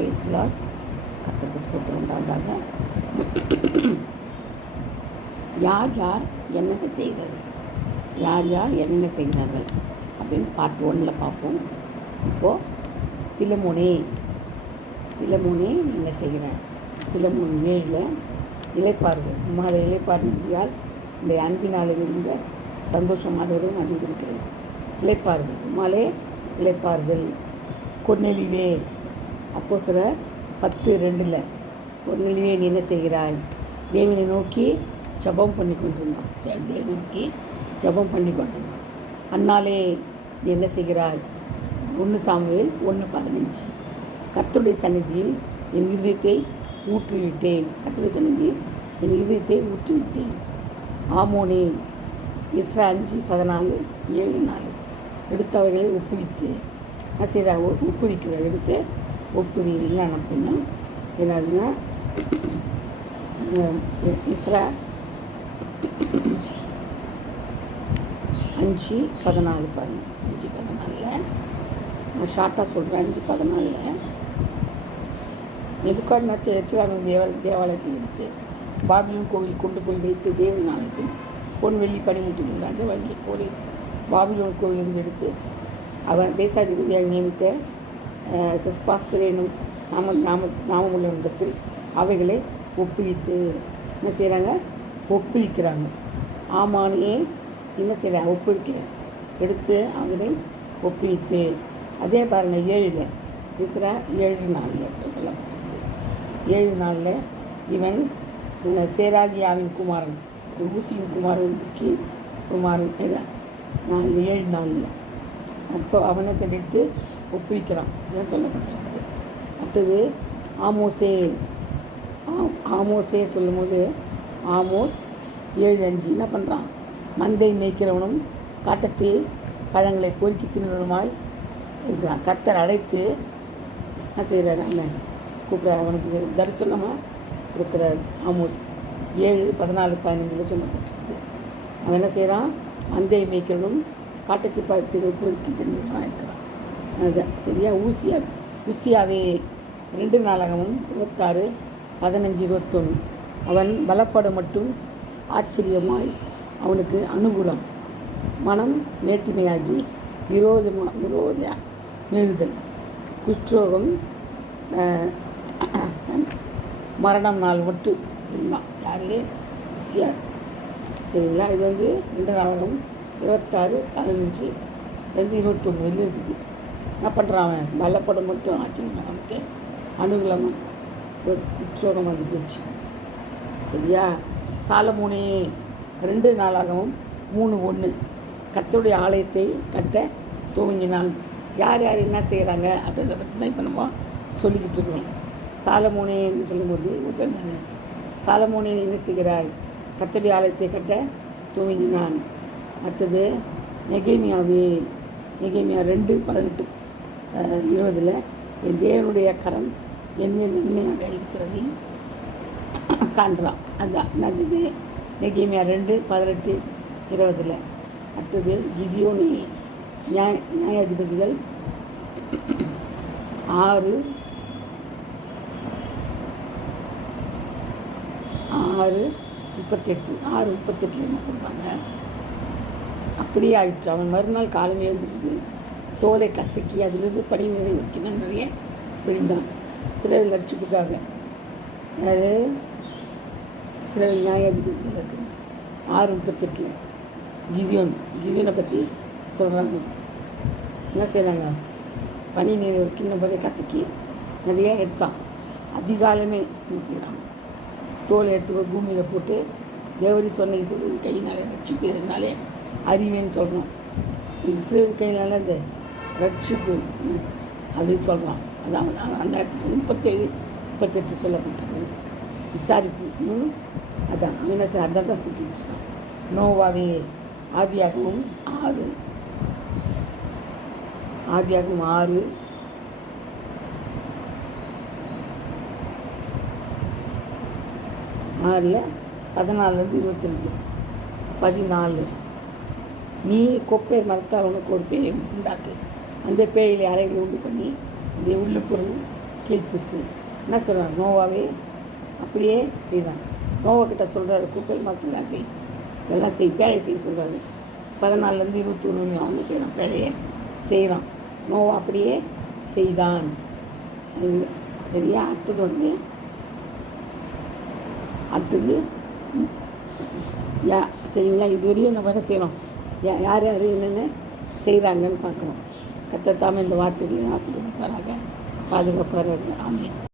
Price Lord. கர்த்தருக்கு ஸ்தோத்திரம் உண்டாதாக. யார் யார் என்னென்ன செய்கிறது, யார் யார் என்னென்ன செய்கிறார்கள் அப்படின்னு பார்ட் 1 பார்ப்போம். இப்போது பிலமோனே என்ன செய்கிறார்? பிலமோன் 7 இளைப்பாறுதல். உம்மாத இளைப்பாறுதல் இந்த அன்பினால் இருந்த சந்தோஷமாகவும் அறிந்திருக்கிறேன். இளைப்பாறுதல், உம்மாலே இளைப்பாறுதல். கொர்நேலியே, அப்போஸ்தலர் 10:2 கொர்நேலியே நீ என்ன செய்கிறாய்? தேவனை நோக்கி ஜெபம் பண்ணி கொண்டிருந்தான். தேவனை நோக்கி ஜெபம் பண்ணி கொண்டிருந்தான். அன்னாலே நீ என்ன செய்கிறாய்? 1 சாமுவேல் 1:15 கர்த்தருடைய சந்நிதியில் என் இருதயத்தை ஊற்றிவிட்டேன். கர்த்தருடைய சந்நிதியில் என் இருதயத்தை ஊற்றிவிட்டேன். ஆமோனே, எஸ்றா 5:14 7:4 எடுத்தவர்களை ஒப்புவித்து செய்கிற ஒப்புவிக்கிற எடுத்து ஒப்புவி என்னென்ன அப்படின்னா என்னதுன்னா எஸ்றா 5:14 பாருங்கள். 5:14 நான் ஷார்ட்டாக சொல்கிறேன். 5:14 நெபுகாத்நேச்சர் எருசலேமின் தேவாலயத்தில் எடுத்து பாபிலோன் கோவில் கொண்டு போய் வைத்து தேவன் ஆலயத்தில் பொன் வெள்ளி பணிமுட்டுகள் ராஜா வாங்கிய கோரேஸ் பாபிலோன் கோவிலிருந்து எடுத்து அவன் தேசாதிபதியாக நியமித்த செஸ்பாஸ்தர் எனும் நாமமுள்ள இடத்தில் அவைகளை ஒப்புவித்து என்ன செய்கிறாங்க? ஒப்புவிக்கிறாங்க. ஆமானே என்ன செய்கிறாங்க? ஒப்புவிக்கிறேன். எடுத்து அவனை ஒப்புவித்து அதே பாருங்கள் 7 எஸ்றா 7:4 சொல்லப்பட்டிருக்கு. 7:4 இவன் சேராகியாவின் குமாரன், ஊசியின் குமாரன் 7:4 அப்போ அவனை சொல்லிட்டு ஒப்புவிக்கிறான். இதான் சொல்லப்பட்டிருக்கு. அடுத்தது ஆமோஸே சொல்லும்போது ஆமோஸ் 7:5 என்ன பண்ணுறான்? மந்தை மேய்க்கிறவனும் காட்டத்து பழங்களை பொறுக்கி தின்னுவனுமாய் இருக்கிறான். கர்த்தர் அழைத்து என்ன செய்கிறார்? அவனை கூப்பிட்ற அவனுக்கு தரிசனமாக கொடுக்குறார். ஆமோஸ் 7:14-15 சொல்லப்பட்டிருக்கு. அவன் என்ன செய்கிறான்? மந்தை மேய்க்கிறவனும் காட்டத்து பழத்தை பொறுக்கி தின்னுவனுமாய் இருக்கிறான். அதுதான் சரியா? ஊசியாவே 2 நாளாகவும் 26:15-21 அவன் பலப்பட மட்டும் ஆச்சரியமாய் அவனுக்கு அனுகூலம் மனம் மேட்டுமையாகி விரோத மீறுதல் குஷ்டரோகம் மரணம் நாள் மட்டும் இருந்தான். யாரு? ஊசியா. சரிங்களா? இது 2 நாளாகவும் 26:15-21 இருக்குது. என்ன பண்ணுறான்? அவன் பலப்பட மட்டும் ஆச்சரியம் அவனுக்கு அனுகூலமாக குற்றோகம் வந்து போச்சு. சரியா? சாலமோனே 2 நாளாகவும் 3:1 கர்த்தருடைய ஆலயத்தை கட்ட துவங்கினான். யார் யார் என்ன செய்கிறாங்க அப்படின்றத பற்றி தான் இப்போ நம்ம சொல்லிக்கிட்டு இருக்கிறோம். சாலமோனேன்னு சொல்லும்போது என்ன சொன்னாங்க? சாலமோனே என்ன செய்கிறாய்? கர்த்தருடைய ஆலயத்தை கட்ட துவங்கினான். அடுத்தது நெகேமியாவே 2:18-20 என் தேவனுடைய கரம் என்ன நன்மையாக இருக்கிறது காண்றான். அதுதான் என்னது? நெகேமியா 2:18-20 அடுத்தது கிதியோனி நியாயாதிபதிகள் 6:38 என்ன சொல்கிறாங்க? அப்படியே ஆயிடுச்சு. அவன் மறுநாள் காலம் எழுந்திருக்கு தோலை கசக்கி அதிலிருந்து படி நிறைய நிறைய விழுந்தான். சிலர் லட்சிப்புக்காக அது சிலர் நியாயாதிபதிகள் இருக்குது. 6:38 கிதியோனை பற்றி சொல்கிறாங்க. என்ன செய்கிறாங்க? பனி நீர் ஒரு கிண்ணம் போதை கசக்கி நிறைய எடுத்தான். அதிகாலமே என்ன செய்கிறாங்க? தோலை எடுத்து போய் பூமியில் போட்டு தேவரி சொன்ன இஸ்ரவேலின் கையினாலே ரட்சிப்பதுனாலே அறிவேன்னு சொல்கிறோம். இஸ்ரவேலின் கையினால இந்த ரட்சிப்பு அப்படின்னு சொல்கிறான். அதான் அந்த 37-38 சொல்லப்பட்டிருக்கு. விசாரிப்பு அதான் அவன் அதான் தான் செஞ்சிட்ருக்கான். நோவாவே ஆதியாகமும் 6 14-22 14 நீ கொப்பேர் மரத்தால் உனக்கு ஒரு பேயை உண்டாக்கு. அந்த பேயிலே அறைகளை உண்டு பண்ணி அதை உள்ளுப்புறம் கீழ்ப்புசு என்ன சொல்கிறார்? நோவாவே அப்படியே செய்தான். நோவாக்கிட்ட சொல்கிறாரு, குப்பல் மரத்துலாம் செய், இதெல்லாம் செய், பேழை செய்ய சொல்கிறாரு. 14 21 அவங்க செய்கிறான், பேழையை செய்கிறான். நோவா அப்படியே செய்தான். அது சரியா? அடுத்தது சரிங்களா? இதுவரையும் நம்ம என்ன செய்கிறோம்? யார் யார் என்னென்ன செய்கிறாங்கன்னு பார்க்குறோம். கர்த்தர் தாமே இந்த வார்த்தைகளையும் ஆசீர்வதிப்பாராக, பாதுகாப்பாராக. ஆமென்.